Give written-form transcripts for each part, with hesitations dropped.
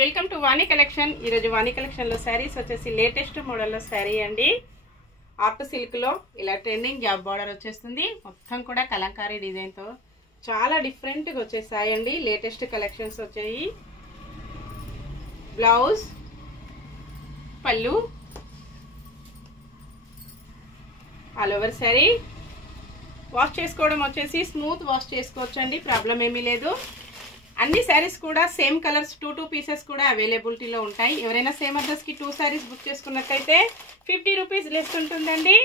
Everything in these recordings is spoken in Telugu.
Welcome to Vani collection. ఈరోజు వాణి కలెక్షన్లో శారీస్ వచ్చేసి లేటెస్ట్ మోడల్లో శారీ అండి. ఆర్ట్ సిల్క్లో ఇలా ట్రెండింగ్ జాబ్ బార్డర్ వచ్చేస్తుంది. మొత్తం కూడా కలంకారీ డిజైన్తో చాలా డిఫరెంట్గా వచ్చేసాయండి. లేటెస్ట్ కలెక్షన్స్ వచ్చాయి. బ్లౌజ్, పళ్ళు, ఆల్ ఓవర్ శారీ. వాష్ చేసుకోవడం వచ్చేసి స్మూత్ వాష్ చేసుకోవచ్చండి, ప్రాబ్లం ఏమీ లేదు. అన్ని శారీస్ కూడా సేమ్ కలర్స్ 2 పీసెస్ కూడా అవైలబిలిటీలో ఉంటాయి. ఎవరైనా సేమ్ అడ్రస్కి 2 శారీస్ బుక్ చేసుకున్నట్టయితే 50 రూపీస్ లెస్ ఉంటుందండి.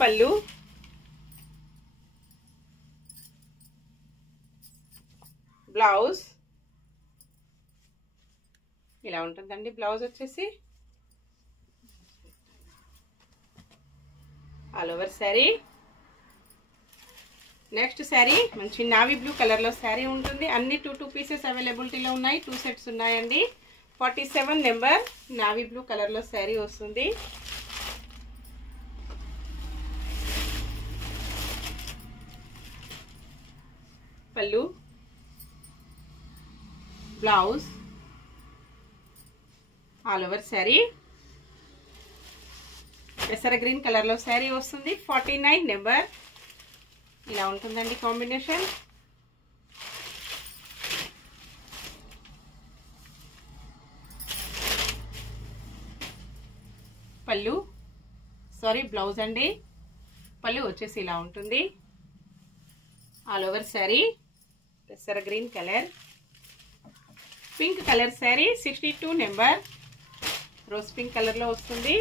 పళ్ళు, బ్లౌజ్ ఇలా ఉంటుందండి. బ్లౌజ్ వచ్చేసి all over sari. Next sari మంచి నావీ బ్లూ కలర్లో శారీ ఉంటుంది. అన్ని 2 పీసెస్ అవైలబిలిటీలో ఉన్నాయి. 2 సెట్స్ ఉన్నాయండి. 47 నెంబర్ నావీ బ్లూ కలర్లో శారీ వస్తుంది. పళ్ళు, బ్లౌజ్, ఆల్ ఓవర్ శారీ. పెసర గ్రీన్ కలర్లో శారీ వస్తుంది. 49 నెంబర్ ఇలా ఉంటుందండి కాంబినేషన్. పళ్ళు బ్లౌజ్ అండి. పళ్ళు వచ్చేసి ఇలా ఉంటుంది. ఆల్ ఓవర్ శారీ పెసర green colour. Pink colour sari 62 number rose pink కలర్లో వస్తుంది.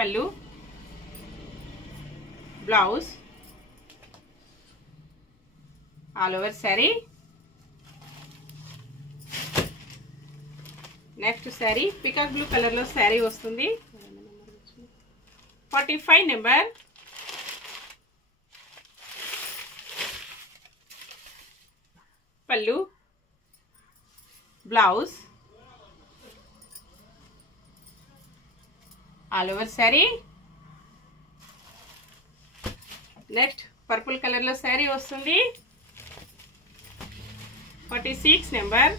పళ్ళు, blouse, all over sari. Next sari peacock blue కలర్లో శారీ వస్తుంది. 45 నెంబర్. పళ్ళు, blouse, all over sari. Next purple కలర్లో శారీ వస్తుంది. 46 నెంబర్.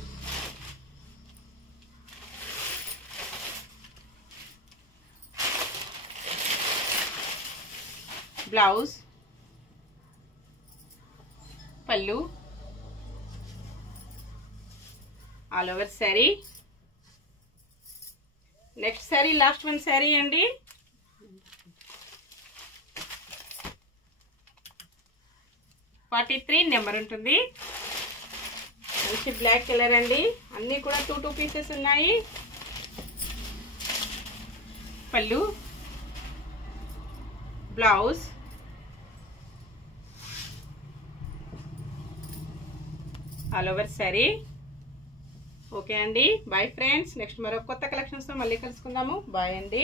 బ్లౌజ్, పళ్ళు, all over sari. Next sari last one sari అండి. #43 నెంబర్ ఉంటుంది. మంచి బ్లాక్ కలర్ అండి. అన్నీ కూడా 2 పీసెస్ ఉన్నాయి. పళ్ళు, blouse, all over sari. Okay అండి, బాయ్ ఫ్రెండ్స్. నెక్స్ట్ మరో కొత్త కలెక్షన్స్తో మళ్ళీ కలుసుకుందాము. బాయ్ అండి.